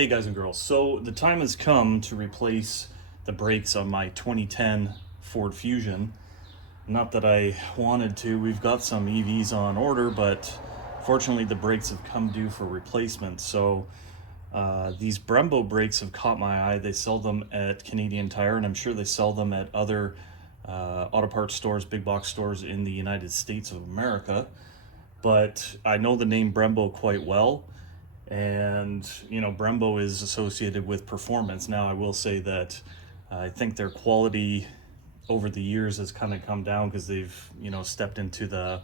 Hey guys and girls, so the time has come to replace the brakes on my 2010 Ford Fusion. Not that I wanted to, we've got some EVs on order, but fortunately the brakes have come due for replacement. So these Brembo brakes have caught my eye. They sell them at Canadian Tire, and I'm sure they sell them at other auto parts stores, big box stores in the United States of America. But I know the name Brembo quite well. And you know, Brembo is associated with performance. Now I will say that I think their quality over the years has kind of come down because they've, you know, stepped into the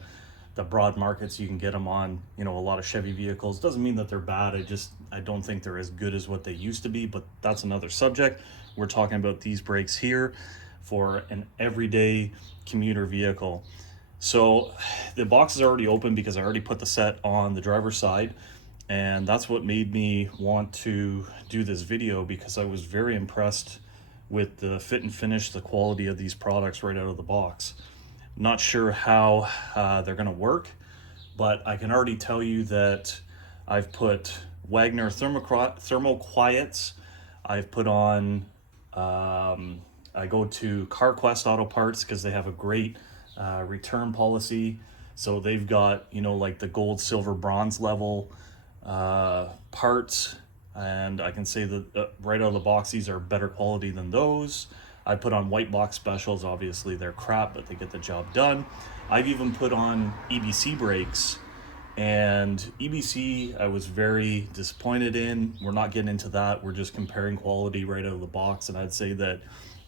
broad markets. You can get them on, you know, a lot of Chevy vehicles. Doesn't mean that they're bad. I don't think they're as good as what they used to be, but that's another subject. We're talking about these brakes here for an everyday commuter vehicle. So the box is already open because I already put the set on the driver's side. And that's what made me want to do this video, because I was very impressed with the fit and finish, the quality of these products right out of the box. Not sure how they're going to work, but I can already tell you that I've put Wagner thermal quiets. I've put on, I go to CarQuest Auto Parts because they have a great return policy. So they've got, you know, like the gold, silver, bronze level parts, and I can say that right out of the box these are better quality than those. I put on white box specials. Obviously they're crap, but they get the job done. I've even put on EBC brakes, and EBC I was very disappointed in. We're not getting into that, we're just comparing quality right out of the box, and I'd say that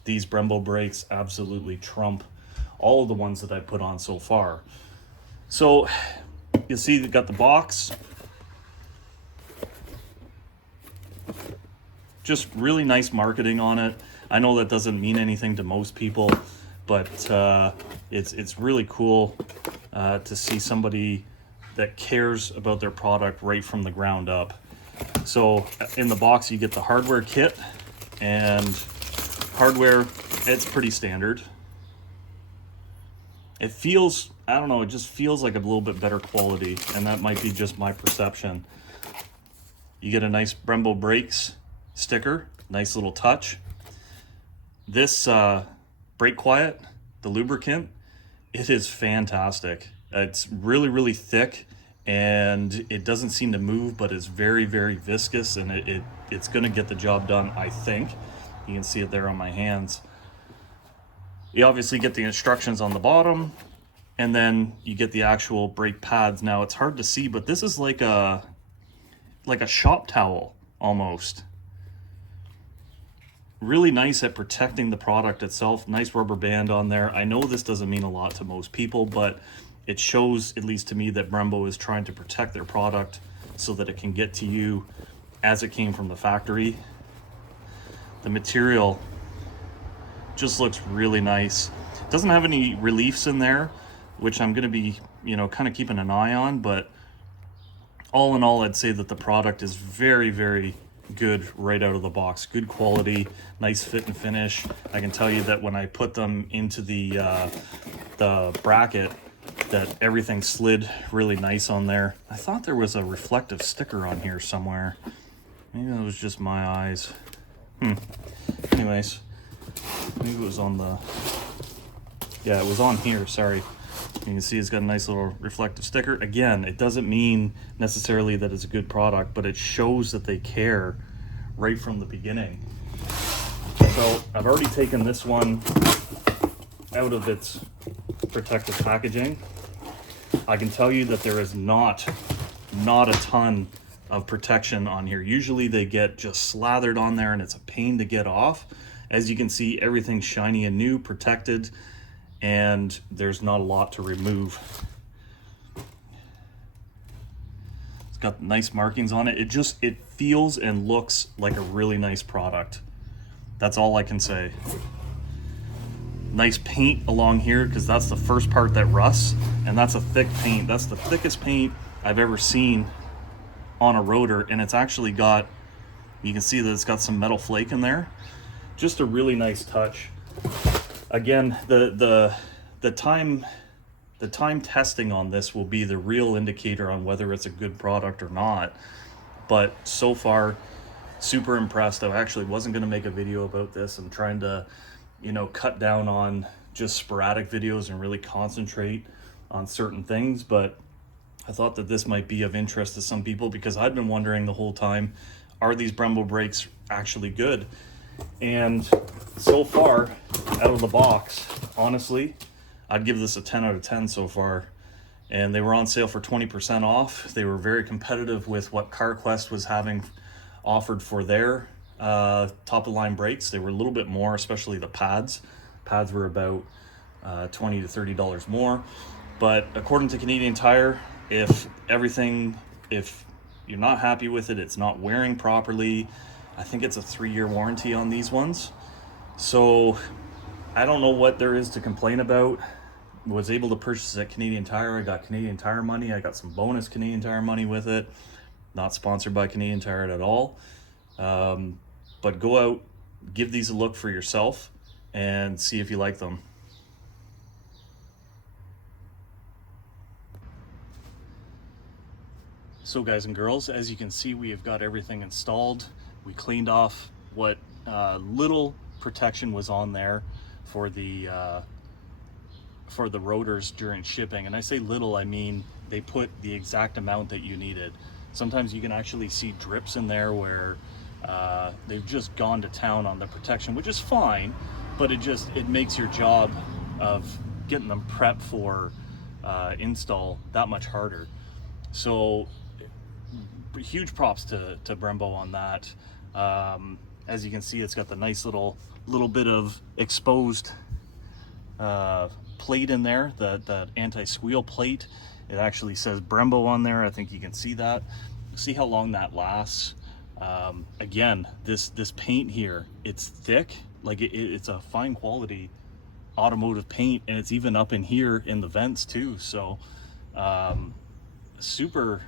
these Brembo brakes absolutely trump all of the ones that I put on so far. So you'll see they've got the box. Just really nice marketing on it. I know that doesn't mean anything to most people, but it's really cool to see somebody that cares about their product right from the ground up. So in the box you get the hardware kit, and hardware, it's pretty standard. It feels, I don't know, it just feels like a little bit better quality, and that might be just my perception. You get a nice Brembo brakes sticker, nice little touch. This brake quiet, the lubricant, it is fantastic. It's really thick, and it doesn't seem to move, but it's very viscous, and it's gonna get the job done, I think. You can see it there on my hands. You obviously get the instructions on the bottom, and then you get the actual brake pads. Now it's hard to see, but this is like a shop towel almost. Really nice at protecting the product itself. Nice rubber band on there. I know this doesn't mean a lot to most people, but it shows, at least to me, that Brembo is trying to protect their product so that it can get to you as it came from the factory. The material just looks really nice. It doesn't have any reliefs in there, which I'm going to be, you know, kind of keeping an eye on, but all in all, I'd say that the product is very good right out of the box. Good quality, nice fit and finish. I can tell you that when I put them into the bracket, that everything slid really nice on there. I thought there was a reflective sticker on here somewhere. Maybe that was just my eyes. Anyways, maybe it was on the, yeah, it was on here, sorry. You can see it's got a nice little reflective sticker. Again, it doesn't mean necessarily that it's a good product, but it shows that they care right from the beginning. So I've already taken this one out of its protective packaging. I can tell you that there is not a ton of protection on here. Usually they get just slathered on there and it's a pain to get off. As you can see, everything's shiny and new, protected, and there's not a lot to remove. It's got nice markings on it. It feels and looks like a really nice product. That's all I can say. Nice paint along here, because that's the first part that rusts, and that's a thick paint. That's the thickest paint I've ever seen on a rotor, and it's actually got, you can see that it's got some metal flake in there. Just a really nice touch. Again, the time testing on this will be the real indicator on whether it's a good product or not. But so far, Super impressed. I actually wasn't going to make a video about this. I'm trying to, cut down on just sporadic videos and really concentrate on certain things, but I thought that this might be of interest to some people because I'd been wondering the whole time, are these Brembo brakes actually good? And so far, out of the box, honestly, I'd give this a 10 out of 10 so far. And they were on sale for 20% off. They were very competitive with what CarQuest was having offered for their top-of-line brakes. They were a little bit more, especially the pads. Pads were about $20 to $30 more. But according to Canadian Tire, if you're not happy with it, it's not wearing properly, I think it's a 3-year warranty on these ones. So I don't know what there is to complain about. Was able to purchase at Canadian Tire. I got Canadian Tire money. I got some bonus Canadian Tire money with it. Not sponsored by Canadian Tire at all. But go out, give these a look for yourself, and see if you like them. So guys and girls, as you can see, we have got everything installed. We cleaned off what little protection was on there for the rotors during shipping. And I say little, I mean they put the exact amount that you needed. Sometimes you can actually see drips in there where they've just gone to town on the protection, which is fine, but it makes your job of getting them prepped for install that much harder. So huge props to Brembo on that. As you can see, it's got the nice little bit of exposed plate in there, that anti-squeal plate. It actually says Brembo on there. I think you can see that. See how long that lasts. Again, this paint here, it's thick, like it's a fine quality automotive paint, and it's even up in here in the vents too. So super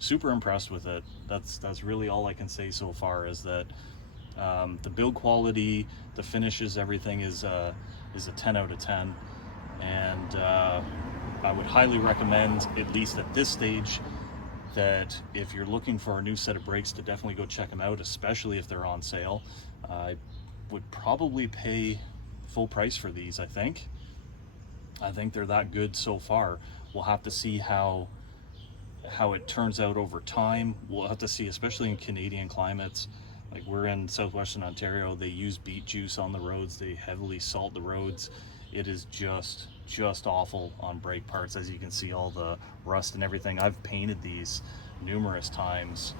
impressed with it. That's really all I can say so far, is that the build quality, the finishes, everything is a 10 out of 10. And I would highly recommend, at least at this stage, that if you're looking for a new set of brakes, to definitely go check them out, especially if they're on sale. I would probably pay full price for these. I think they're that good so far. We'll have to see how it turns out over time. We'll have to see, especially in Canadian climates. Like, we're in southwestern Ontario, they use beet juice on the roads, they heavily salt the roads. It is just awful on brake parts. As you can see, all the rust and everything. I've painted these numerous times.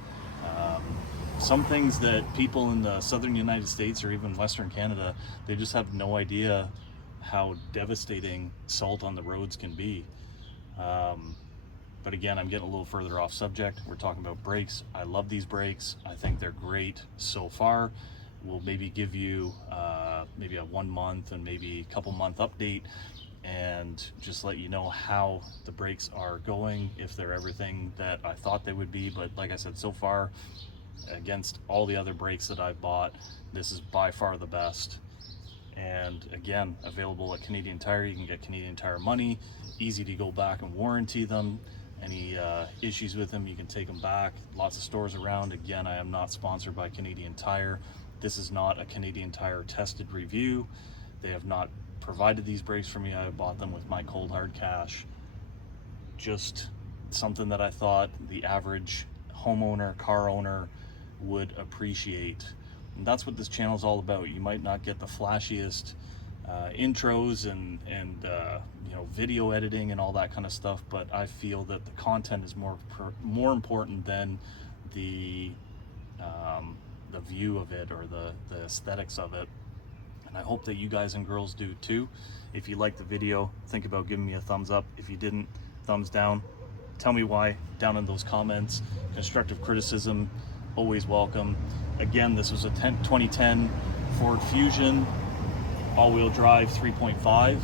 Some things that people in the southern United States or even Western Canada, they just have no idea how devastating salt on the roads can be. But again, I'm getting a little further off subject. We're talking about brakes. I love these brakes. I think they're great so far. We'll maybe give you maybe a 1 month and maybe a couple month update, and just let you know how the brakes are going, if they're everything that I thought they would be. But like I said, so far, against all the other brakes that I've bought, this is by far the best. And again, available at Canadian Tire. You can get Canadian Tire money, easy to go back and warranty them. Any issues with them, you can take them back. Lots of stores around. Again, I am not sponsored by Canadian Tire. This is not a Canadian Tire tested review. They have not provided these brakes for me. I bought them with my cold hard cash. Just something that I thought the average homeowner, car owner would appreciate. And that's what this channel is all about. You might not get the flashiest intros and video editing and all that kind of stuff, but I feel that the content is more important than the view of it, or the aesthetics of it. And I hope that you guys and girls do too. If you liked the video, think about giving me a thumbs up. If you didn't, thumbs down. Tell me why down in those comments. Constructive criticism, always welcome. Again, this was a 2010 Ford Fusion, all-wheel drive 3.5,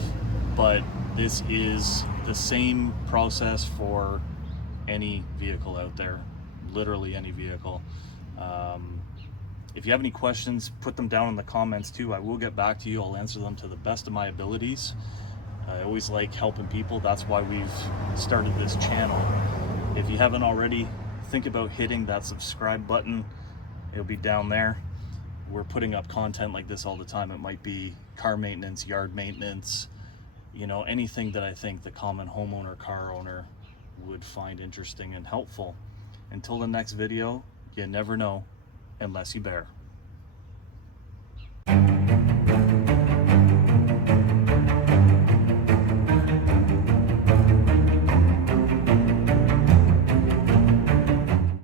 but this is the same process for any vehicle out there, literally any vehicle. If you have any questions, put them down in the comments too. I will get back to you. I'll answer them to the best of my abilities. I always like helping people. That's why we've started this channel. If you haven't already, think about hitting that subscribe button. It'll be down there. We're putting up content like this all the time. It might be car maintenance, yard maintenance, you know, anything that I think the common homeowner, car owner would find interesting and helpful. Until the next video, you never know unless you bear.